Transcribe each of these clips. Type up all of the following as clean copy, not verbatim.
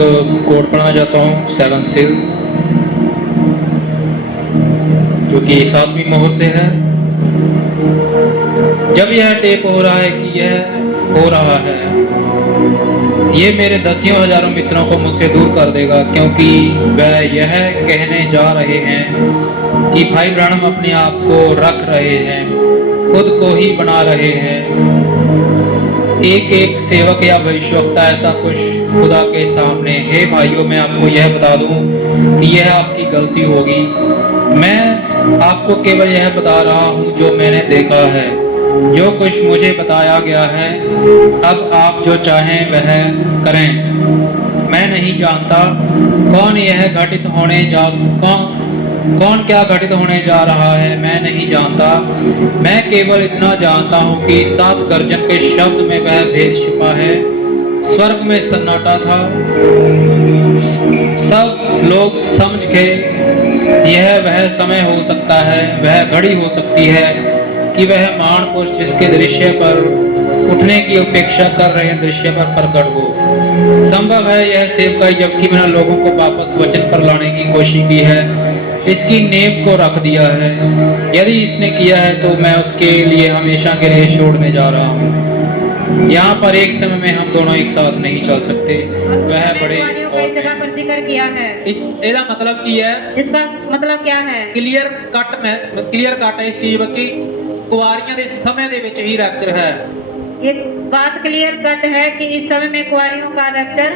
Code पढ़ना चाहता हूँ, 7 सील्स, जो कि 7वीं मोहर से है। जब यह टेप हो रहा है कि यह हो रहा है, ये मेरे दसियों हजारों मित्रों को मुझसे दूर कर देगा, क्योंकि वह यह कहने जा रहे हैं कि भाई ब्रानम अपने आप को रख रहे हैं, खुद को ही बना रहे हैं एक एक सेवक या भविष्यवक्ता, ऐसा कुछ खुदा के सामने। हे भाइयों, मैं आपको यह बता दूं कि यह आपकी गलती होगी। मैं आपको केवल यह बता रहा हूं जो मैंने देखा है, जो कुछ मुझे बताया गया है। अब आप जो चाहें वह करें। मैं नहीं जानता कौन क्या घटित होने जा रहा है, मैं नहीं जानता। मैं केवल इतना जानता हूं कि 7 गर्जन के शब्द में वह भेद छिपा है। स्वर्ग में सन्नाटा था, सब लोग समझ के यह वह समय हो सकता है, वह घड़ी हो सकती है कि वह महान पुरुष जिसके दृश्य पर उठने की अपेक्षा कर रहे हैं दृश्य पर प्रकट हो। संभव है यह सेवकाई जबकि मैंने लोगों को वापस वचन पर लाने की कोशिश की है, इसकी नींव को रख दिया है। यदि इसने किया है तो मैं उसके लिए हमेशा के लिए छोड़ने जा रहा हूँ। यहाँ पर एक समय में हम दोनों एक साथ नहीं चल सकते। वह बड़े और जगह पर जिक्र किया है। इसका मतलब की है, इसका मतलब क्या है? क्लियर कट है इस चीज की कुआरियां दे समय दे विच ही रैप्चर है। ये बात क्लियर कट है कि इस समय में कुआरियों का रैप्चर,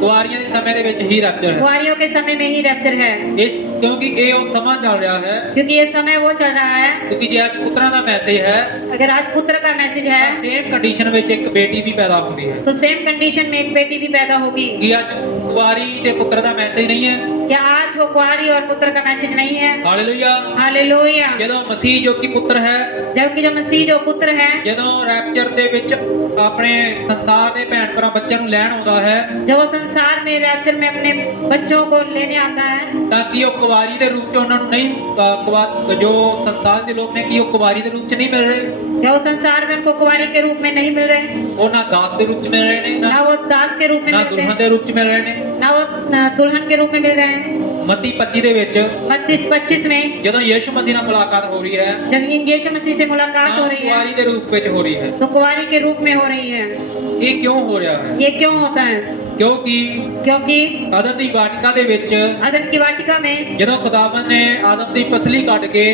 कुआरियां दे समय दे विच ही रैप्चर है। कुआरियों के समय में ही रैप्चर है। इस क्योंकि ये वो समा चल रहा है, क्योंकि ये समय वो चल रहा है। क्योंकि जे आज पुत्रा दा मैसेज है, अगर आज पुत्र का मैसेज है, सेम कंडीशन विच एक बेटी भी पैदा होती है। तो सेम कंडीशन में एक बेटी भी पैदा होगी। कि आज कुआरी ते पुत्र दा मैसेज नहीं है? क्या आज वो कुआरी और पुत्र का मैसेज नहीं है? Hallelujah, hallelujah. जदों मसीह जो कि पुत्र है, जबकि जो मसीह जो पुत्र है, जदों रैप्चर दे विच अपने संसार दे भैन भरा बच्चों ਨੂੰ ਲੈਣ ਆਉਂਦਾ ਹੈ, जब वो संसार में रैप्चर में अपने बच्चों को लेने आता है, ਤਾਂ ਕਿ ਉਹ ਕੁਵਾਰੀ ਦੇ ਰੂਪ ਚ ਉਹਨਾਂ ਨੂੰ ਨਹੀਂ ਜੋ ਸੰਸਾਰ ਦੇ ਲੋਕ ਨੇ ਕਿ ਉਹ ਕੁਵਾਰੀ ਦੇ ਰੂਪ ਚ ਨਹੀਂ ਮਿਲ ਰਹੇ, क्या वो संसार में उनको कुंवारी के रूप में नहीं मिल रहे, ਉਹ ਨਾ ਦਾਸ ਦੇ ਰੂਪ ਚ ਮਿਲ ਰਹੇ ਨੇ, ना वो दास के रूप में ਨਾ मिलते ਦੁਲਹਨ हैं, ਦੇ ਰੂਪ ਚ ਮਿਲ ਰਹੇ ਨੇ। ना वो दुल्हन के रूप में मिल रहे हैं। ਮੱਤੀ 25 ਦੇ ਵਿੱਚ 32-25 में ਜਦੋਂ ਯीशु मसीह ਨਾਲ ਮੁਲਾਕਾਤ ਹੋ ਰਹੀ ਹੈ, जब यीशु मसीह से मुलाकात हो रही है, ਕੁਵਾਰੀ ਦੇ ਰੂਪ ਵਿੱਚ ਹੋ ਰਹੀ ਹੈ। तो कुंवारी के रूप में हो रही है। ਇਹ ਕਿਉਂ ਹੋ ਰਿਹਾ ਹੈ? ये क्यों होता है? क्योंकि ਆਦਮ ਦੀ ਵਾਟਿਕਾ ਦੇ ਵਿੱਚ आदम की वाटिका में ਜਦੋਂ ਖੁਦਾਵੰਦ ਨੇ ਆਦਮ ਦੀ ਪਸਲੀ ਕੱਢ ਕੇ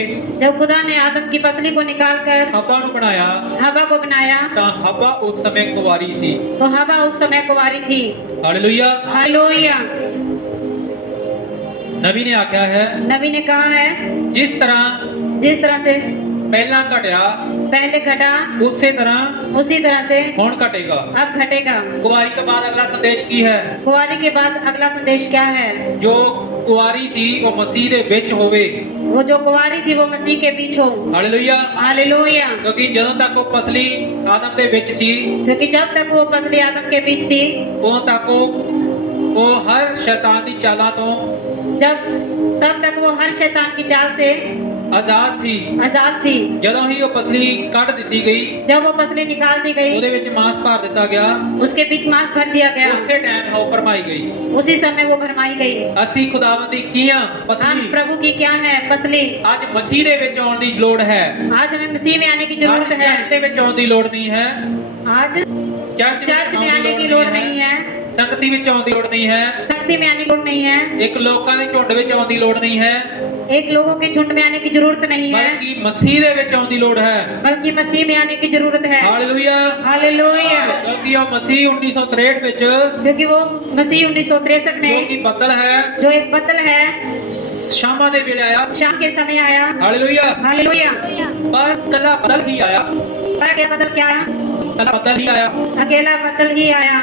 जब खुदा ने आदम की पसली को निकालकर ਹਵਾ ਨੂੰ ਬਣਾਇਆ, हवा को बनाया, ਤਾਂ ਹਵਾ ਉਸ ਸਮੇਂ ਕੁਵਾਰੀ ਸੀ। तो हवा उस समय कुंवारी थी। हालेलुया। हालेलुया। नबी ने आख्या है, नबी ने कहा है, जिस तरह से पहला घटया पहले घटा, उसी तरह से हुण घटेगा। अब घटेगा। कुवारी के बाद अगला संदेश की है? कुंवारी के बाद अगला संदेश क्या है? जो कुवारी सी वो मसीह दे विच होवे। वो जो कुंवारी थी वो मसीह के बीच हो। हालेलुया। हालेलुया। क्योंकि जदों तक वो पसली आदम दे विच सी, क्योंकि जब तक वो पसली आदम के बीच थी, उदों तक वो हर शैतान दी चालां तो तब तक वो हर शैतान की चाल से आजाद थी। जदों ही वो पसली कट दी गई, जब वो पसली निकाल दी गई, ਉਹਦੇ ਵਿੱਚ मांस भर दिता गया, उसके बीच मांस भर दिया गया, उसी टाइम वो भरमाई गई। उसी समय वो भरमाई गई। ਅਸੀਂ ਖੁਦਾਵੰਦ ਦੀ ਕੀਆਂ हम ਪਸਲੀ प्रभु की क्या है? पसली। ਅੱਜ ਮਸੀਹ ਦੇ ਵਿੱਚ ਆਉਣ ਦੀ ਲੋੜ ਹੈ। आज हमें मसीह में आने की जरूरत ਅੱਜ है। ਚਰਚ ਦੇ ਵਿੱਚ ਆਉਣ ਦੀ ਲੋੜ ਨਹੀਂ ਹੈ। आज चर्च में आने की लोड़ नहीं है, ਸੰਗਤੀ ਵਿੱਚ ਆਉਣ ਦੀ ਲੋੜ ਨਹੀਂ ਹੈ, शक्ति में आने की लोड़ नहीं है, ਇੱਕ ਲੋਕਾਂ ਦੇ ਝੁੰਡ ਵਿੱਚ ਆਉਣ ਦੀ ਲੋੜ ਨਹੀਂ ਹੈ, एक लोगों के झुंड में आने की जरूरत नहीं है, ਬਲਕਿ ਮਸੀਹ ਦੇ ਵਿੱਚ ਆਉਣ ਦੀ ਲੋੜ ਹੈ। बल्कि मसीह में आने की जरूरत है। ਹਾਲੇਲੂਇਆ। हालेलुया। ਕਿਉਂਕਿ ਉਹ ਮਸੀਹ 1963 ਵਿੱਚ क्योंकि वो मसीह 1963 ਜੋ में ਕਿ ਬੱਦਲ ਹੈ, जो एक बदल है, ਸ਼ਾਮਾਂ ਦੇ ਵੇਲੇ ਆਇਆ। शाम के समय आया। ਹਾਲੇਲੂया। हालेलुया। ਪਰ ਕੱਲਾ ਬੱਦਲ ਹੀ ਆਇਆ, पर ये बदल क्या आया? ਕੱਲਾ ਬੱਦਲ ਹੀ ਆਇਆ, अकेला बदल ही आया,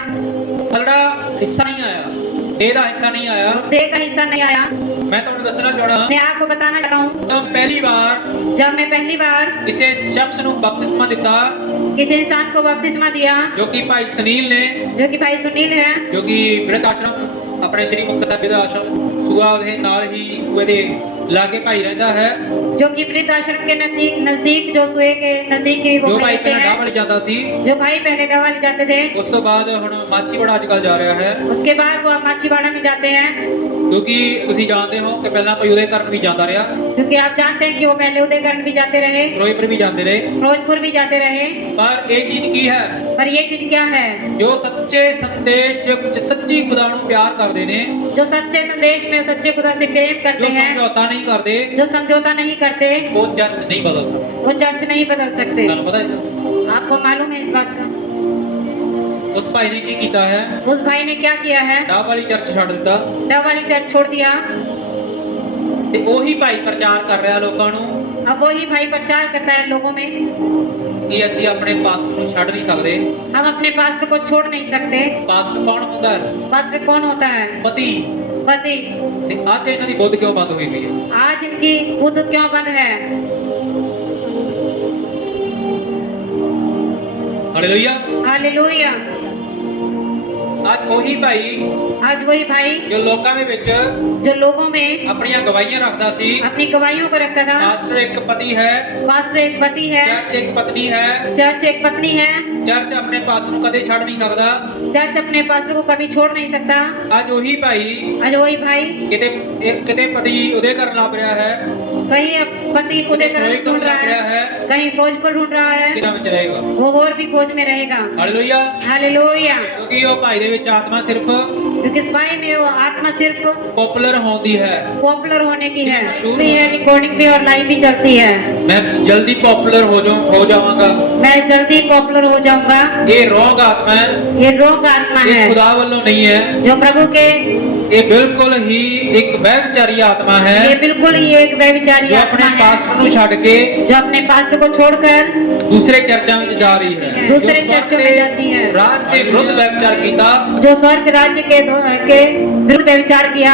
ਪਲੜਾ ਹਿੱਸਾ ਨਹੀਂ ਆਇਆ, ਇਹਦਾ ਹਿੱਸਾ नहीं आया। देह का हिस्सा नहीं आया। मैं तुहानू दसना चाहना, मैं आपको बताना चाहता हूँ, जब मैं पहली बार किसी शख्स ਨੂੰ बपतिस्मा दिता, किसी इंसान को बपतिस्मा दिया, जो कि भाई सुनील ने, जो कि भाई सुनील है, जो कि वृद्ध आश्रम अपने श्री मुक्तसर वृद्ध आश्रम सूआ ਦੇ ਨਾਲ ਹੀ सूए ਦੇ लागे भाई रहता है, जो कि वृद्धाश्रम के नजदीक जो सुए के नजदीक ही वो ਜੋ ਭਾਈ रहते ਪਹਿਲਾਂ हैं। ਡਾਹ ਵਾਲੀ ਜਾਂਦਾ ਸੀ जो भाई पहले दवा ले जाते थे, ਉਸ ਤੋਂ ਬਾਅਦ ਹੁਣ ਮਾਛੀਵਾੜਾ ਅੱਜ ਕੱਲ੍ਹ ਜਾ ਰਿਹਾ ਹੈ, उसके बाद वो अब माछीवाड़ा में जाते हैं, ਕਿਉਂਕਿ ਤੁਸੀਂ ਜਾਣਦੇ ਹੋ ਕਿ ਪਹਿਲਾਂ ਭਾਈ ਉਹਦੇ ਘਰ ਵੀ ਜਾਂਦਾ ਰਿਹਾ, क्योंकि आप जानते हैं कि वो पहले उदयकरण भी जाते रहे, ਫਿਰੋਜ਼ਪੁਰ ਵੀ ਜਾਂਦੇ ਰਹੇ। फिरोजपुर भी जाते रहे। ਪਰ ਇਹ ਚੀਜ਼ ਕੀ ਹੈ, पर ये चीज क्या है? ਜੋ ਸੱਚੇ ਸੰਦੇਸ਼ ਜੋ ਸੱਚੀ ਖੁਦਾ ਨੂੰ ਪਿਆਰ ਕਰਦੇ ਨੇ, जो सच्चे संदेश में सच्चे खुदा से प्रेम ਜੋ करते हैं, ਸਮਝੌਤਾ ਨਹੀਂ ਕਰਦੇ, जो समझौता नहीं करते, ਉਹ ਚਰਚ ਨਹੀਂ ਬਦਲ ਸਕਦੇ। वो चर्च नहीं बदल सकते। ਤੁਹਾਨੂੰ ਪਤਾ ਹੈ आपको मालूम है इस बात का? ਉਸ ਭਾਈ ਨੇ ਕੀ ਕੀਤਾ ਹੈ, उस भाई ने क्या किया है? ਡਾਹ ਵਾਲੀ ਚਰਚ ਛੱਡ ਦਿੱਤਾ डब वाली चर्च छोड़ दिया। ਤੇ ਉਹੀ ਭਾਈ ਪ੍ਰਚਾਰ ਕਰ ਰਿਹਾ ਲੋਕਾਂ ਨੂੰ अब वही भाई प्रचार करता है लोगों में, ਕਿ ਅਸੀਂ ਆਪਣੇ ਪਾਸਟਰ ਨੂੰ ਛੱਡ ਨਹੀਂ ਸਕਦੇ। हम अपने पास्टर को छोड़ नहीं सकते। ਪਾਸਟਰ ਕੌਣ ਹੁੰਦਾ ਹੈ? पास्टर कौन होता है? ਪਤੀ। पति। ਤੇ ਅੱਜ ਇਹਨਾਂ ਦੀ ਬੁੱਧ ਕਿਉਂ ਬੰਦ ਹੋਈ ਹੋਈ ਹੈ? आज इनकी बुद्ध क्यों बंद है? ਹਾਲੇਲੂਇਆ। हालेलुया। ਅੱਜ ਉਹੀ ਭਾਈ आज वही भाई ਜੋ ਲੋਕਾਂ ਦੇ ਵਿੱਚ जो लोगों में ਆਪਣੀਆਂ ਗਵਾਹੀਆਂ ਰੱਖਦਾ ਸੀ, अपनी गवाहियों को रखता था। ਪਾਸਟਰ ਇੱਕ ਪਤੀ ਹੈ, पास्टर एक पति है, ਚਰਚ ਇੱਕ ਪਤਨੀ ਹੈ, चर्च एक पत्नी है, ਚਰਚ ਆਪਣੇ ਪਾਸਟਰ ਨੂੰ ਕਦੇ ਛੱਡ ਨਹੀਂ ਸਕਦਾ। चर्च अपने पास्टर को कभी छोड़ नहीं सकता। ਅੱਜ ਉਹੀ ਭਾਈ आज वही भाई ਕਿਤੇ ਪਤੀ ਉਹਦੇ ਘਰ ਲੱਭ ਰਿਹਾ ਹੈ, कहीं अब पति को देकर ਫਿਰੋਜ਼ਪੁਰ ढूंढ ਲੱਭ रहा ਰਿਹਾ है, ਹੈ, कहीं फौजपुर ढूंढ रहा है, ਕਿਹਨਾਂ ਵਿੱਚ ਰਹੇਗਾ? वो और भी फौज में रहेगा। ਹਾਲੇਲੂਇਆ। हालेलुया। ਕਿਉਂਕਿ ਉਹ ਭਾਈ ਦੇ ਵਿੱਚ ਆਤਮਾ ਸਿਰਫ क्योंकि इस भाई में वो आत्मा सिर्फ ਪॉपुलਰ ਹੋਣ ਦੀ ਹੈ। पॉपुलर होने की है। मशहूर भी है, रिकॉर्डिंग भी और लाइव भी चलती है। ਮੈਂ ਜਲਦੀ ਪॉपुलर ਹੋ ਜਾਵਾਂਗਾ। मैं जल्दी पॉपुलर हो जाऊंगा। ਇਹ ਰੋਂਗ ਆਤਮਾ ਹੈ, ये रोग आत्मा ਇਹ है ਖੁਦਾ ਵੱਲੋਂ ਨਹੀਂ ਹੈ। जो प्रभु के, ਇਹ ਬਿਲਕੁਲ ਹੀ ਇੱਕ ਵਹਿਬਚਾਰੀ ਆਤਮਾ ਹੈ ये बिल्कुल ही एक व्यभिचारी ਜੋ आत्मा ਆਪਣੇ है, ਪਾਸਟਰ ਨੂੰ ਛੱਡ ਕੇ जो अपने पास्टर को छोड़कर ਦੂਸਰੇ ਚਰਚਾਂ ਵਿੱਚ ਜਾ ਰਹੀ ਹੈ। दूसरे ਜੋ चर्चों में जाती है, ਰਾਜ ਦੇ ਵਿਰੁੱਧ ਵਹਿਬਚਾਰ ਕੀਤਾ, जो स्वर्ग राज्य के विरुद्ध व्यभिचार किया,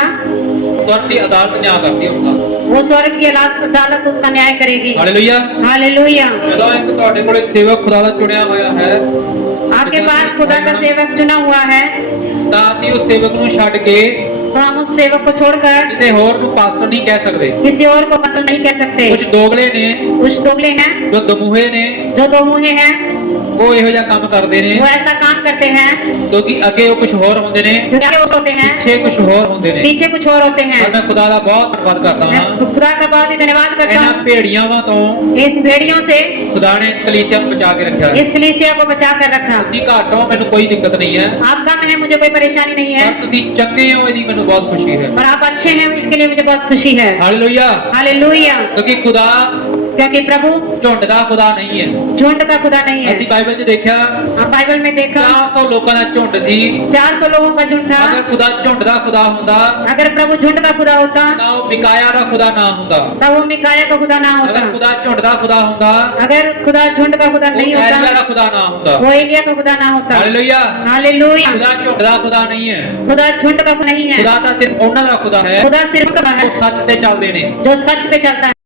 स्वर्ग की अदालत न्याय करती है उनका। वो स्वर्ग की अदालत उसका न्याय करेगी। हालेलुया। हालेलुया। ਜਦੋਂ ਇੱਕ ਤੁਹਾਡੇ ਕੋਲੇ ਸੇਵਕ ਖੁਦਾ ਦਾ ਚੁਣਿਆ ਹੋਇਆ ਹੈ, आपके पास खुदा का सेवक चुना हुआ है, ਤਾਂ ਅਸੀਂ ਉਸ ਸੇਵਕ ਨੂੰ ਛੱਡ ਕੇ तो हम उस सेवक को छोड़कर ਕਿਸੇ ਹੋਰ ਨੂੰ ਪਾਸਟਰ ਨਹੀਂ ਕਹਿ ਸਕਦੇ। किसी और को पास्टर नहीं कह सकते। ਕੁਝ ਦੋਗਲੇ ਨੇ, कुछ दोगले हैं, ਜੋ ਦਮੂਹੇ ਨੇ, जो दो मुहे हैं, ਉਹ ਇਹੋ ਜਿਹਾ ਕੰਮ ਕਰਦੇ ਨੇ वो ऐसा काम करते हैं, ਕਿਉਂਕਿ ਅੱਗੇ ਉਹ ਕੁਝ ਹੋਰ ਹੁੰਦੇ ਨੇ, जो आगे वो होते हैं, ਪਿੱਛੇ ਕੁਝ ਹੋਰ ਹੁੰਦੇ ਨੇ। पीछे कुछ और होते हैं। ਪਰ ਮੈਂ ਖੁਦਾ ਦਾ ਬਹੁਤ ਧੰਨਵਾਦ ਕਰਦਾ मैं ਹਾਂ, खुदा का बहुत ही धन्यवाद करता ਇਹਨਾਂ हूँ। ਭੇੜੀਆਂਵਾਂ ਤੋਂ इन भेड़ियों से ਖੁਦਾ ਨੇ ਇਸ ਕਲੀਸਿया ਨੂੰ ਬਚਾ ਕੇ ਰੱਖਿਆ ਹੈ। इस कलीसिया को बचा कर रखा। ਤੁਸੀਂ ਘੱਟ ਹੋ, ਮੈਨੂੰ ਕੋਈ ਦਿੱਕਤ ਨਹੀਂ ਹੈ, आप कम है, मुझे कोई परेशानी नहीं है, ਪਰ ਤੁਸੀਂ ਚੰਗੇ ਹੋ, ਇਹਦੀ ਮੈਨੂੰ ਬਹੁਤ ਖੁਸ਼ੀ ਹੈ। और आप अच्छे हैं, इसके लिए मुझे बहुत खुशी है। ਹਾਲੇਲੂਇਆ। हालेलुया। ਕਿਉਂਕਿ ਖੁਦਾ क्योंकि प्रभु ਝੁੰਡ ਦਾ ਖੁਦਾ ਨਹੀਂ ਹੈ। झुंड का खुदा नहीं है। ਅਸੀਂ ਬਾਈਬਲ 'ਚ ਦੇਖਿਆ आप बाइबल में देखा 400 ਲੋਕਾਂ ਦਾ ਝੁੰਡ ਸੀ। 400 लोगों का झुंड था। ਅਗਰ ਖੁਦਾ ਝੁੰਡ ਦਾ ਖੁਦਾ ਹੁੰਦਾ अगर प्रभु झुंड का खुदा होता ਤਾਂ ਉਹ ਮਿਕਾਇਆ ਦਾ ਖੁਦਾ ਨਾ ਹੁੰਦਾ। तब वो मिकाया का खुदा ना होता। ਅਗਰ ਖੁਦਾ ਝੁੰਡ ਦਾ ਖੁਦਾ ਹੁੰਦਾ अगर खुदा झुंड का खुदा ਉਹ नहीं ਐਲੀਆ होता, ਦਾ ਖੁਦਾ ਨਾ ਹੁੰਦਾ। वो एलिया का खुदा ना होता। ਹਾਲੇਲੂਇਆ। हालेलुया। ਖੁਦਾ ਝੁੰਡ ਦਾ ਖੁਦਾ ਨਹੀਂ ਹੈ। खुदा झुंड का नहीं है। ਖੁਦਾ ਤਾਂ ਸਿਰਫ ਉਹਨਾਂ ਦਾ ਖੁਦਾ ਹੈ खुदा सिर्फ का है ਜੋ ਸੱਚ ਤੇ ਚੱਲਦੇ ਨੇ। जो सच पे चलता है।